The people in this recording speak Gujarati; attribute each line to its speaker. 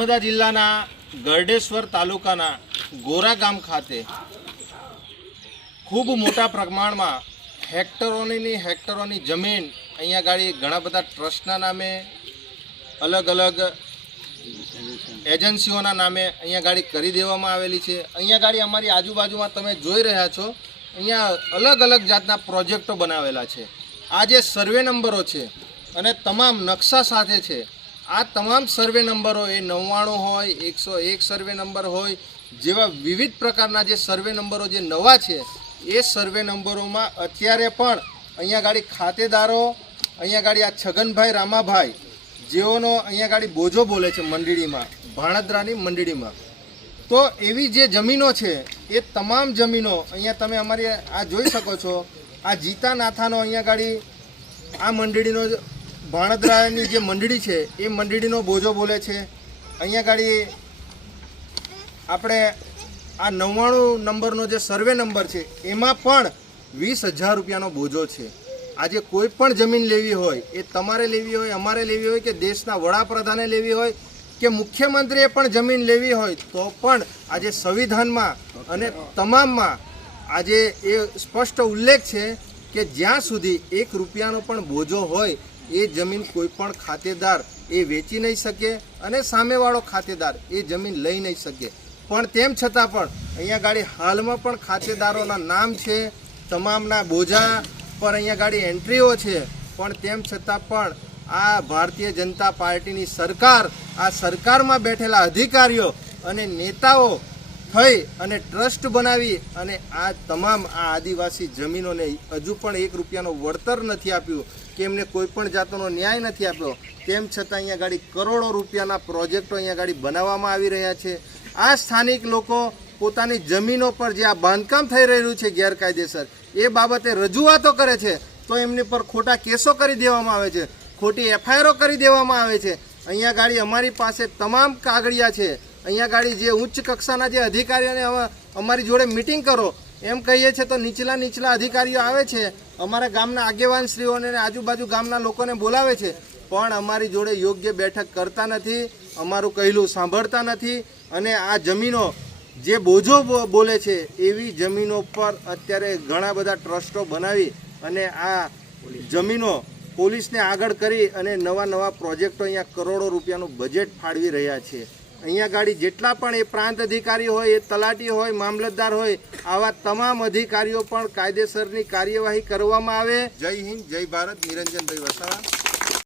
Speaker 1: નર્મદા જિલ્લાના ગરડેશ્વર તાલુકાના ગોરા ગામ ખાતે ખૂબ મોટા પ્રમાણમાં હેક્ટરોની હેક્ટરોની જમીન અહીંયા ગાડી ઘણા બધા ટ્રસ્ટના નામે, અલગ અલગ એજન્સીઓના નામે અહીંયા ગાડી કરી દેવામાં આવેલી છે. અહીંયા ગાડી અમારી આજુબાજુમાં તમે જોઈ રહ્યા છો, અહીંયા અલગ અલગ જાતના પ્રોજેક્ટો બનાવેલા છે. આ જે સર્વે નંબરો છે અને તમામ નકશા સાથે છે આ તમામ સર્વે નંબરો એ નવ્વાણું હોય, એકસો એક સર્વે નંબર હોય, જેવા વિવિધ પ્રકારના જે સર્વે નંબરો જે નવા છે, એ સર્વે નંબરોમાં અત્યારે પણ અહીંયા ગાડી ખાતેદારો, અહીંયા ગાડી આ છગનભાઈ રામાભાઈ, જેઓનો અહીંયા ગાડી બોજો બોલે છે મંડળીમાં, ભાણદરાની મંડળીમાં. તો એવી જે જમીનો છે, એ તમામ જમીનો અહીંયા તમે અમારી આ જોઈ શકો છો, આ જીતા નાથાનો અહીંયા ગાડી, આ મંડળીનો ભાણદરાની જે મંડળી છે, એ મંડળીનો બોજો બોલે છે. અહીંયા ગાડી આપણે આ નવ્વાણું નંબરનો જે સર્વે નંબર છે, એમાં પણ વીસ હજાર રૂપિયાનો બોજો છે. આજે કોઈ પણ જમીન લેવી હોય, એ તમારે લેવી હોય, અમારે લેવી હોય કે દેશના વડાપ્રધાને લેવી હોય કે મુખ્યમંત્રીએ પણ જમીન લેવી હોય, તો પણ આજે સંવિધાનમાં અને તમામમાં આજે એ સ્પષ્ટ ઉલ્લેખ છે કે જ્યાં સુધી એક રૂપિયાનો પણ બોજો હોય એ જમીન કોઈ પણ ખાતેદાર એ વેચી નહીં શકે અને સામેવાળો ખાતેદાર એ જમીન લઈ નહીં શકે. પણ તેમ છતાં પણ અહીંયા ગાડી હાલમાં પણ ખાતેદારોના નામ છે, તમામના બોજા પર અહીંયા ગાડી એન્ટ્રીઓ છે. પણ તેમ છતાં પણ આ ભારતીય જનતા પાર્ટીની સરકાર, આ સરકારમાં બેઠેલા અધિકારીઓ અને નેતાઓ થઈ અને ટ્રસ્ટ બનાવી અને આ તમામ આ આદિવાસી જમીનોને હજુ પણ એક રૂપિયાનો વળતર નથી આપ્યું, કે એમને કોઈ પણ જાતનો ન્યાય નથી આપ્યો. તેમ છતાં અહીંયા ગાડી કરોડો રૂપિયાના પ્રોજેક્ટો અહીંયા ગાડી બનાવવામાં આવી રહ્યા છે. આ સ્થાનિક લોકો પોતાની જમીનો પર જે આ બાંધકામ થઈ રહ્યું છે ગેરકાયદેસર, એ બાબતે રજૂઆતો કરે છે, તો એમની પર ખોટા કેસો કરી દેવામાં આવે છે, ખોટી એફઆઈઆરો કરી દેવામાં આવે છે. અહીંયા ગાડી અમારી પાસે તમામ કાગળિયા છે. અહીંયા ગાડી જે ઉચ્ચ કક્ષાના જે અધિકારીઓને અમારી જોડે મિટિંગ કરો, એમ કહીએ છીએ તો નીચલા નીચલા અધિકારીઓ આવે છે, અમારા ગામના આગેવાન શ્રીઓને આજુબાજુ ગામના લોકોને બોલાવે છે, પણ અમારી જોડે યોગ્ય બેઠક કરતા નથી, અમારું કહેલું સાંભળતા નથી અને આ જમીનો જે બોજો બોલે છે, એવી જમીનો પર અત્યારે ઘણા બધા ટ્રસ્ટો બનાવી અને આ જમીનો પોલીસને આગળ કરી અને નવા નવા પ્રોજેક્ટો અહીંયા કરોડો રૂપિયાનું બજેટ ફાળવી રહ્યા છે. અહીંયા ગાડી જેટલા પણ એ પ્રાંત અધિકારી હોય, એ તલાટી હોય, મામલતદાર હોય, આવા તમામ અધિકારીઓ પણ કાયદેસરની કાર્યવાહી કરવામાં આવે. જય હિન્દ, જય ભારત નિરંજનભાઈ વસાવા.